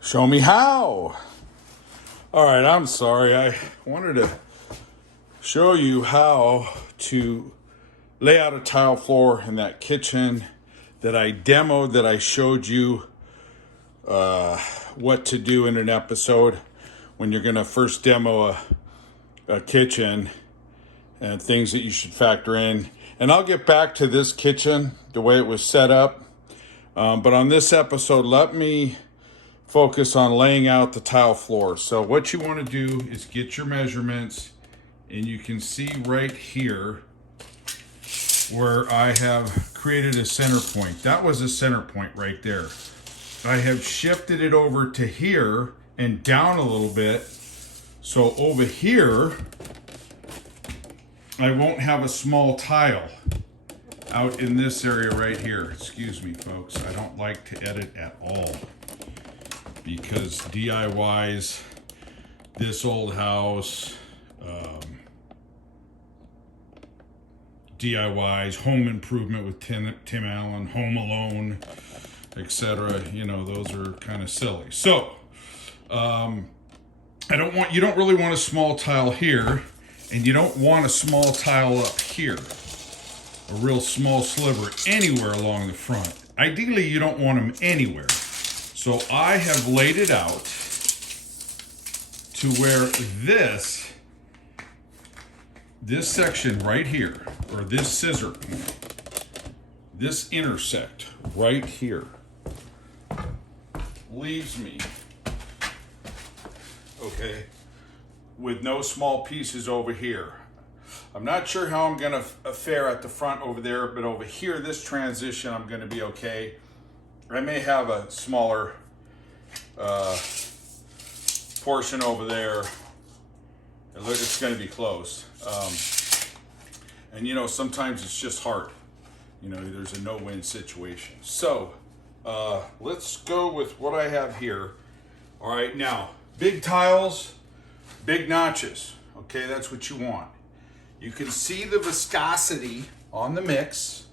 Show me how. All right, I'm sorry. I wanted to show you how to lay out a tile floor in that kitchen that I demoed, that I showed you what to do in an episode when you're going to first demo a kitchen and things that you should factor in. And I'll get back to this kitchen, the way it was set up. But on this episode, let me focus on laying out the tile floor. So what you want to do is get your measurements, and you can see right here where I have created a center point. That was a center point right there. I have shifted it over to here and down a little bit. So over here, I won't have a small tile out in this area right here. Excuse me, folks. I don't like to edit at all because DIYs, this old house, DIYs, home improvement with Tim Allen, Home Alone, etc. You know, those are kind of silly. So, you don't really want a small tile here, and you don't want a small tile up here. A real small sliver anywhere along the front. Ideally, you don't want them anywhere. So I have laid it out to where this section right here, or this scissor point, this intersect right here, leaves me, okay, with no small pieces over here. I'm not sure how I'm gonna fare at the front over there, but over here, this transition, I'm gonna be okay. I may have a smaller portion over there. It's gonna be close. And you know, sometimes it's just hard. You know, there's a no-win situation. So let's go with what I have here. All right, now, big tiles, big notches. Okay, that's what you want. You can see the viscosity on the mix.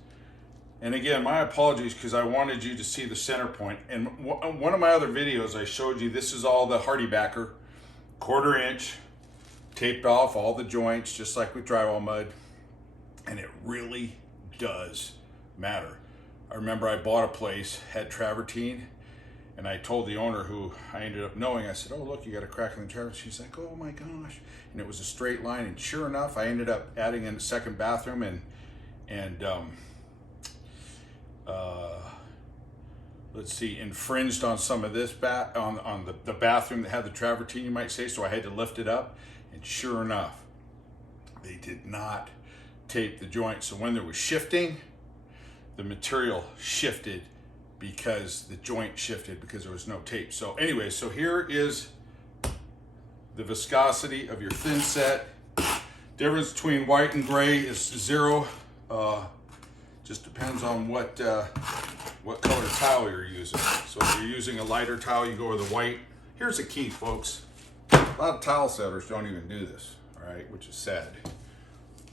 And again, my apologies, because I wanted you to see the center point. And one of my other videos, I showed you, this is all the HardieBacker, 1/4 inch, taped off all the joints, just like with drywall mud. And it really does matter. I remember I bought a place, had travertine, and I told the owner, who I ended up knowing, I said, "Oh, look, you got a crack in the travertine." She's like, "Oh my gosh." And it was a straight line, and sure enough, I ended up adding in a second bathroom, and let's see, infringed on some of this on the bathroom that had the travertine, you might say. So I had to lift it up, and sure enough, they did not tape the joint. So when there was shifting, the material shifted because the joint shifted because there was no tape. So anyway, so here is the viscosity of your thin set. Difference between white and gray is 0. Just depends on what color tile you're using. So if you're using a lighter tile, you go with the white. Here's the key, folks. A lot of tile setters don't even do this, all right, which is sad.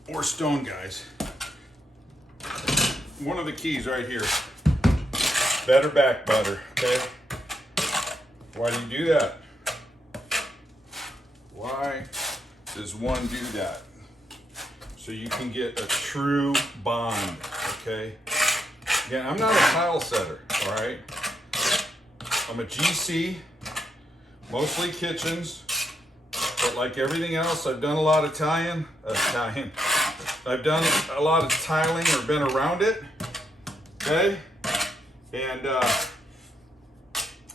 Or stone guys. One of the keys right here. Better back butter, okay? Why do you do that? Why does one do that? So you can get a true bond, okay? Again, I'm not a tile setter, all right? I'm a GC, mostly kitchens, but like everything else, I've done a lot of I've done a lot of tiling or been around it, okay? And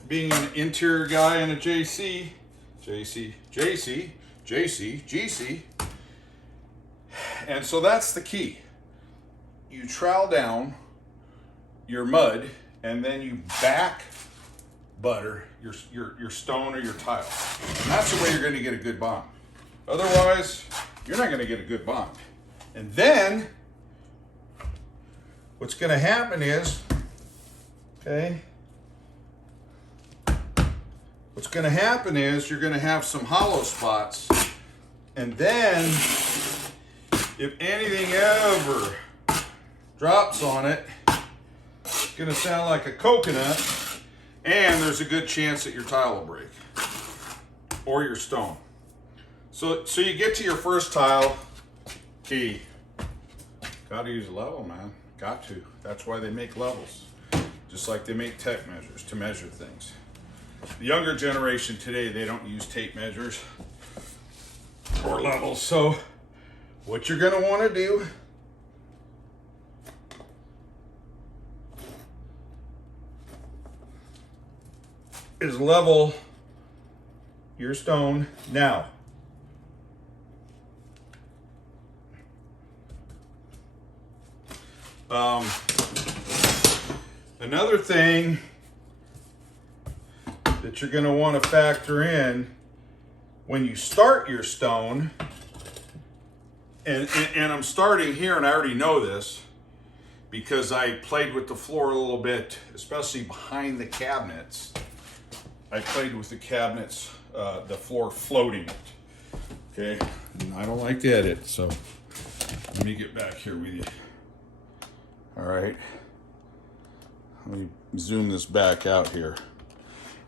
being an interior guy and a GC, and so that's the key. You trowel down your mud, and then you back butter your stone or your tile. And that's the way you're going to get a good bond. Otherwise, you're not going to get a good bond. And then what's going to happen is, okay, what's going to happen is you're going to have some hollow spots, and then if anything ever drops on it, it's going to sound like a coconut, And there's a good chance that your tile will break or your stone. So you get to your first tile, key. Got to use a level, man. Got to. That's why they make levels. Just like they make tape measures to measure things. The younger generation today, they don't use tape measures or levels. So what you're going to want to do is level your stone now. Another thing that you're going to want to factor in when you start your stone, and I'm starting here, and I already know this because I played with the floor a little bit, especially behind the cabinets. I played with the cabinets, the floor floating it. Okay, and I don't like to edit, so let me get back here with you. All right, let me zoom this back out here.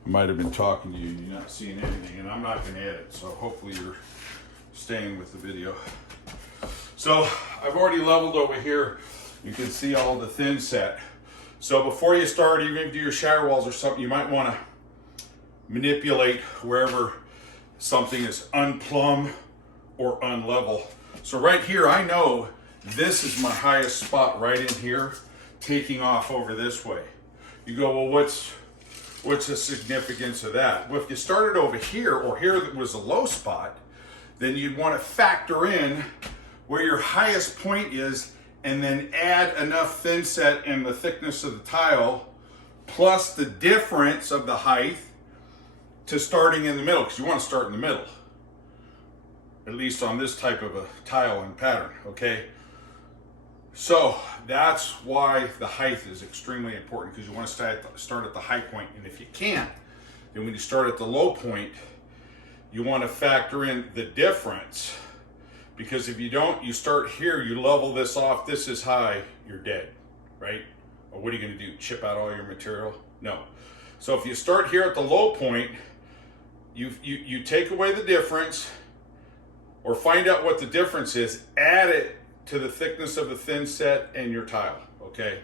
I might have been talking to you, you're not seeing anything, and I'm not going to edit, so hopefully you're staying with the video. So I've already leveled over here. You can see all the thin set. So before you start, even if you do your shower walls or something, you might want to manipulate wherever something is unplumb or unlevel. So right here, I know this is my highest spot right in here, taking off over this way. You go, well, what's the significance of that? Well, if you started over here, or here that was a low spot, then you'd want to factor in where your highest point is and then add enough thin set and the thickness of the tile plus the difference of the height to starting in the middle, because you want to start in the middle, at least on this type of a tile and pattern, okay? So that's why the height is extremely important, because you want to start at the high point. And if you can't, then when you start at the low point, you want to factor in the difference, because if you don't, you start here, you level this off, this is high, you're dead, right? Or what are you going to do, chip out all your material? No. So if you start here at the low point, you take away the difference, or find out what the difference is, add it to the thickness of the thin set and your tile, okay?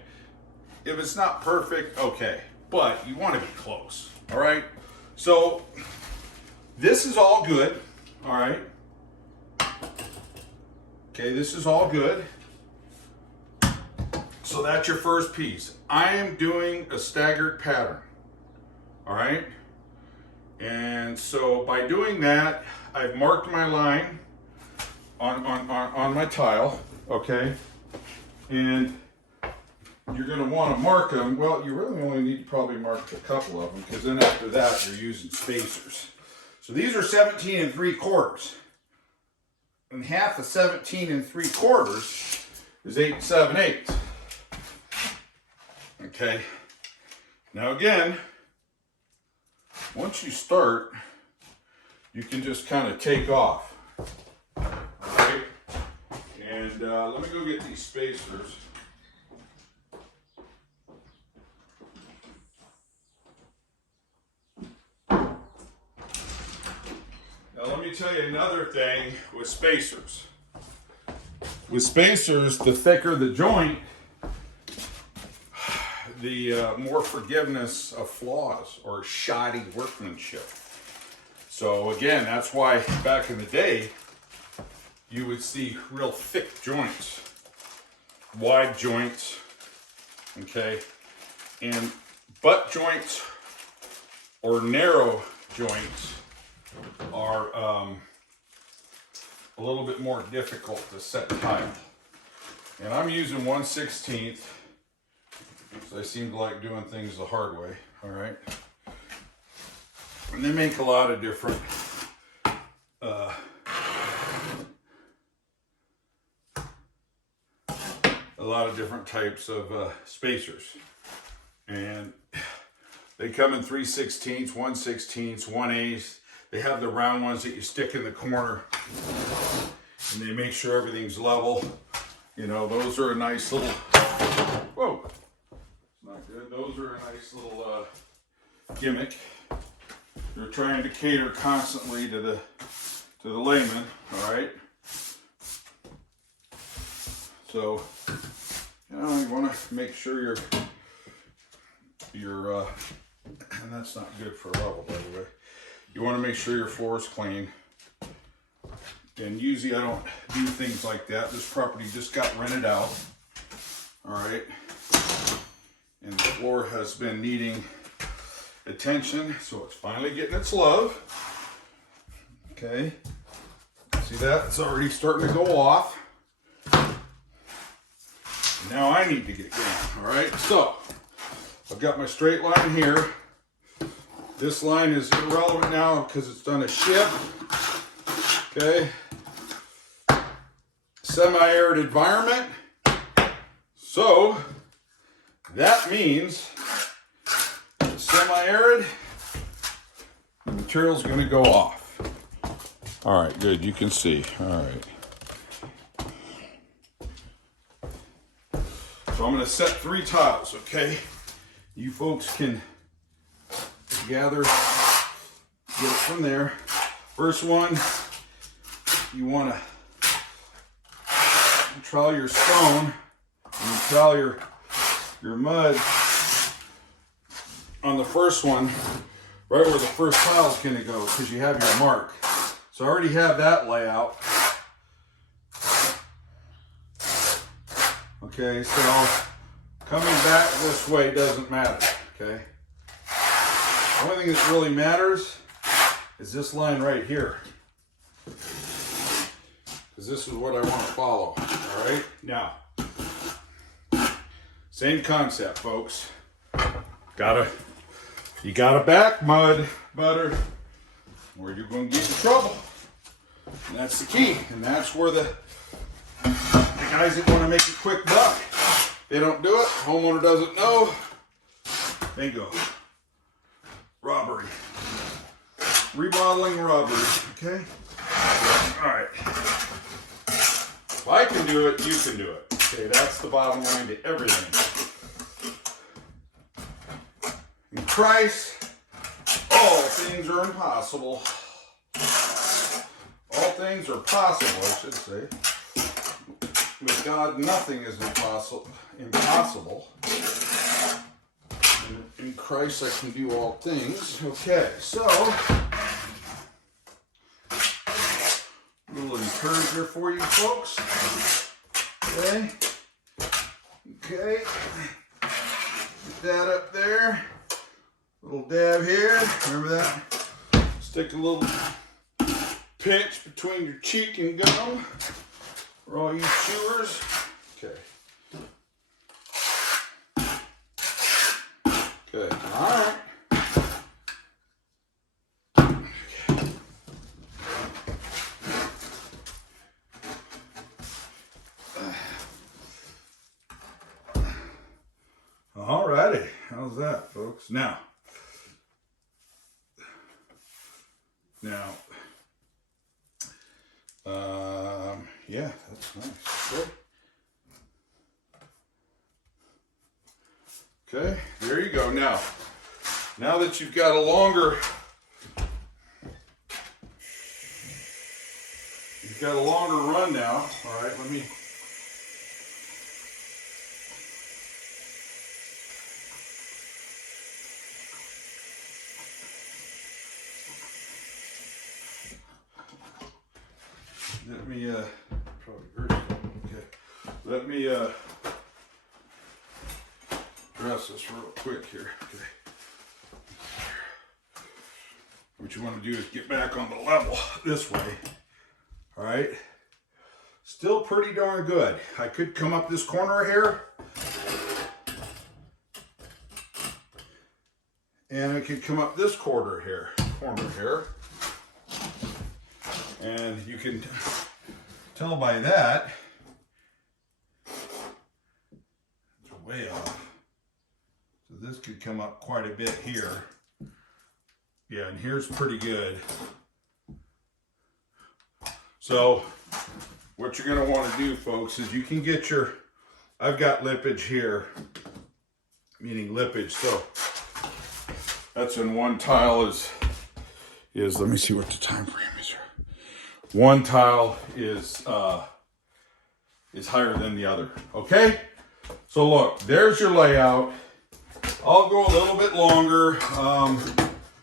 If it's not perfect, okay, but you want to be close, all right? So this is all good, all right? Okay, this is all good. So that's your first piece. I am doing a staggered pattern, all right? And so by doing that, I've marked my line on my tile, okay? And you're going to want to mark them. Well, you really only need to probably mark a couple of them, because then after that you're using spacers. So these are 17 3/4, and half of 17 3/4 is 8 7/8. Okay. Now again, once you start, you can just kind of take off. Okay. And let me go get these spacers. Now let me tell you another thing with spacers. With spacers, the thicker the joint, the more forgiveness of flaws or shoddy workmanship. So again, that's why back in the day, you would see real thick joints, wide joints, okay? And butt joints or narrow joints are a little bit more difficult to set tile. And I'm using 1/16, so I seem to like doing things the hard way, all right? And they make a lot of different types of spacers, and they come in 3/16, 1/16, 1/8. They have the round ones that you stick in the corner, and they make sure everything's level. You know, those are a nice little, whoa, it's not good. Those are a nice little gimmick. You're trying to cater constantly to the layman, all right? So, you know, you want to make sure and that's not good for a level, by the way. You want to make sure your floor is clean. And usually I don't do things like that. This property just got rented out, all right? And the floor has been needing attention, so it's finally getting its love. Okay, see that? It's already starting to go off. Now I need to get going, all right? So, I've got my straight line here. This line is irrelevant now because it's done a shift. Okay. Semi-arid environment. So, that means semi-arid, the material's going to go off. All right, good. You can see. All right. So I'm going to set 3 tiles, okay? You folks can gather, get it from there. First one, you want to trowel your stone and you trowel your mud on the first one, right where the first tile is going to go, because you have your mark. So I already have that layout. Okay, so coming back this way doesn't matter, okay? The only thing that really matters is this line right here. Because this is what I want to follow, all right? Now, same concept, folks. You gotta back mud, butter, or you're gonna get in trouble. And that's the key, and that's where the guys that want to make a quick buck, they don't do it, homeowner doesn't know, bingo. Robbery. Remodeling robbery, okay? Alright. If I can do it, you can do it. Okay, that's the bottom line to everything. In Christ, all things are impossible. All things are possible, I should say. With God, nothing is impossible. In Christ, I can do all things. Okay, so a little encourager for you folks. Okay, get that up there. Little dab here. Remember that? Stick a little pinch between your cheek and gum for all you chewers. Okay. Good. All right. Okay. All righty. How's that, folks? Now, yeah, that's nice. Good. Okay, there you go. Now that you've got a longer run now. All right, let me. Probably very slow. Okay. Let me address this real quick here. Okay. What you want to do is get back on the level this way. All right. Still pretty darn good. I could come up this corner here. And I could come up this corner here. And you can tell by that, it's way off. So this could come up quite a bit here. Yeah, and here's pretty good. So what you're gonna wanna do, folks, is you can get I've got lippage here, meaning lippage. So That's in one tile is let me see what the time frame is here. One tile is higher than the other. Okay? So look, there's your layout. I'll go a little bit longer. I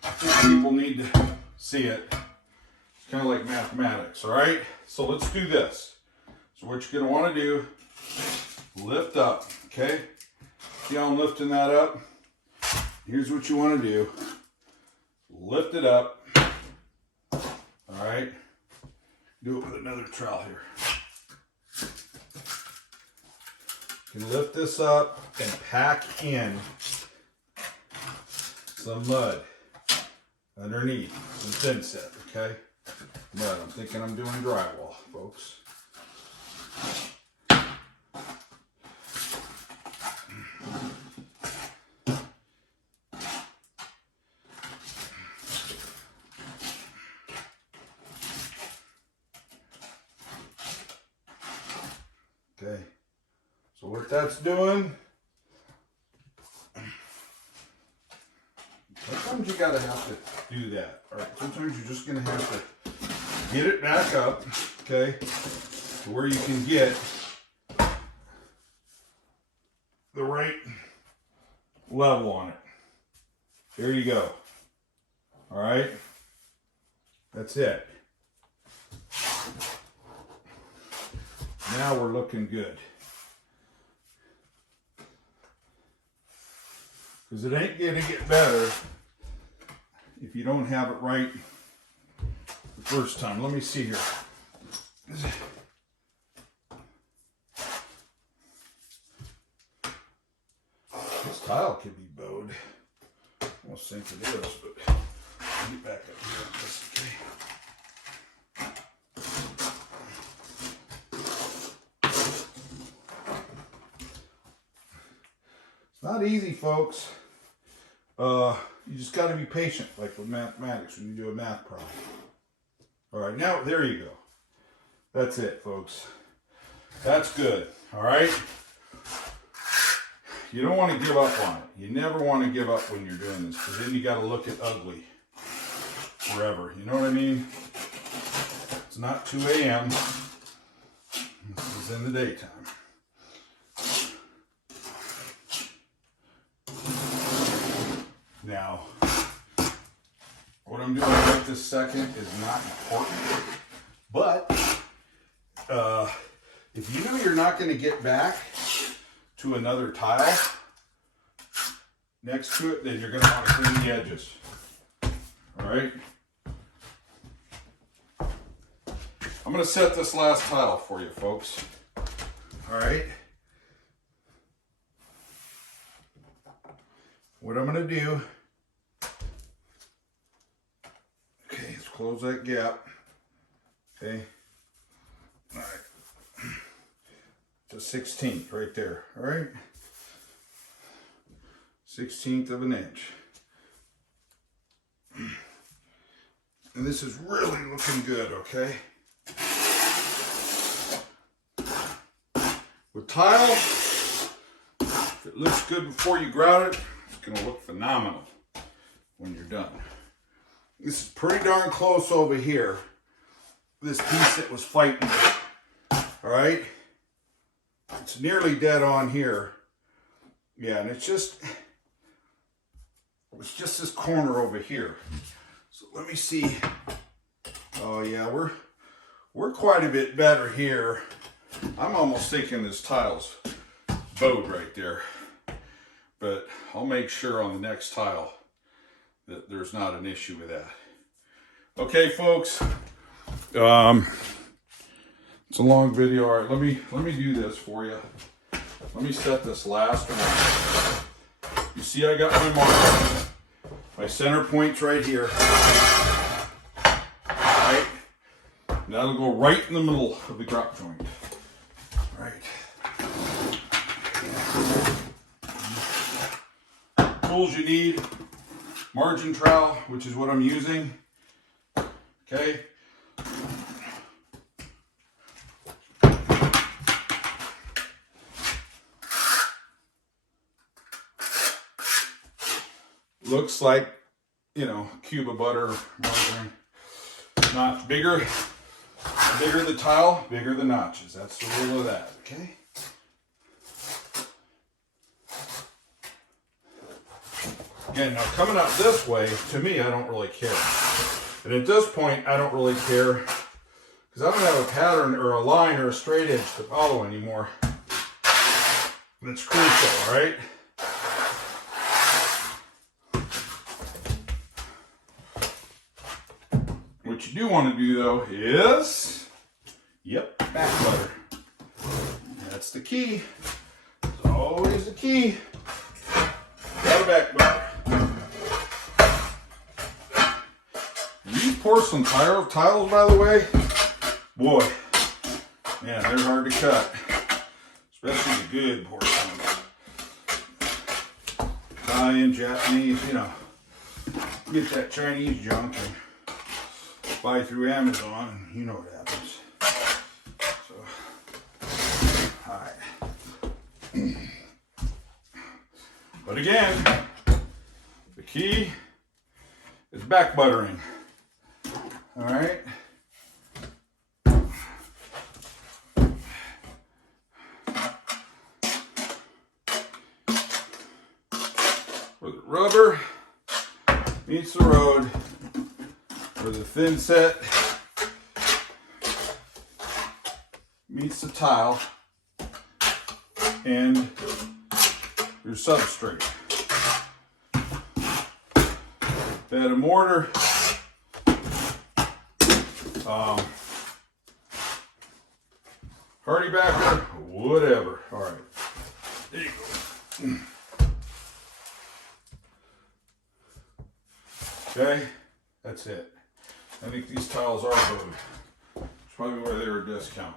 think people need to see it. It's kind of like mathematics, all right? So let's do this. So what you're gonna wanna do, lift up, okay? See how I'm lifting that up? Here's what you wanna do. Lift it up, all right? Do it with another trowel here. You can lift this up and pack in some mud underneath, some thin set, okay? Mud, I'm thinking I'm doing drywall, folks. Okay, so what that's doing, sometimes you gotta have to do that. All right, sometimes you're just gonna have to get it back up, okay, to where you can get the right level on it. There you go. All right, that's it. Now we're looking good. Because it ain't gonna get better if you don't have it right the first time. Let me see here. This tile could be bowed. I don't think it is, but I'll get back up here on this, okay? Not easy, folks. You just got to be patient, like with mathematics when you do a math problem. All right, now there you go. That's it, folks. That's good. All right. You don't want to give up on it. You never want to give up when you're doing this, because then you got to look at ugly forever. You know what I mean? It's not 2 a.m. This is in the daytime. Now, what I'm doing right this second is not important, but if you know you're not going to get back to another tile next to it, then you're going to want to clean the edges. All right? I'm going to set this last tile for you, folks. All right? What I'm going to do, okay, let's close that gap, okay, all right, the 16th right there, all right, 16th of an inch, and this is really looking good, okay. With tile, if it looks good before you grout it, going to look phenomenal when you're done. This is pretty darn close over here. This piece that was fighting, all right? It's nearly dead on here. Yeah, and it's just this corner over here. So let me see. Oh yeah, we're quite a bit better here. I'm almost thinking this tile's bowed right there. But I'll make sure on the next tile that there's not an issue with that. Okay, folks. It's a long video. All right, let me do this for you. Let me set this last one. You see, I got my mark. My center point's right here. All right. And that'll go right in the middle of the grout joint. All right. Tools you need, margin trowel, which is what I'm using, okay. Looks like you know, cube of butter, margarine. Notch bigger. The bigger the tile, bigger the notches. That's the rule of that, okay? Again, now coming up this way, to me, I don't really care. And at this point, I don't really care because I don't have a pattern or a line or a straight edge to follow anymore. That's crucial, all right? What you do want to do though is, yep, back butter. That's the key. It's always the key. Got a back butter. These porcelain tiles, by the way, boy, man, they're hard to cut. Especially the good porcelain. Italian, Japanese, you know. Get that Chinese junk and buy through Amazon, and you know what happens. So, alright. But again, the key is back buttering. Alright. Where the rubber meets the road, where the thin set meets the tile and your substrate. Bed of mortar, hardy backer, whatever. All right, there you go. Okay, that's it. I think these tiles are good. It's probably why they were a discount.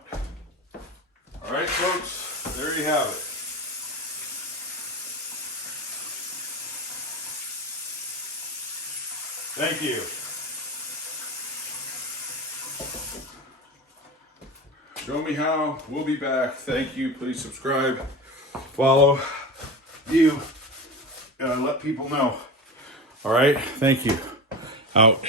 All right, folks, there you have it. Thank you. Show me how. We'll be back. Thank you. Please subscribe, follow, let people know. All right. Thank you. Out.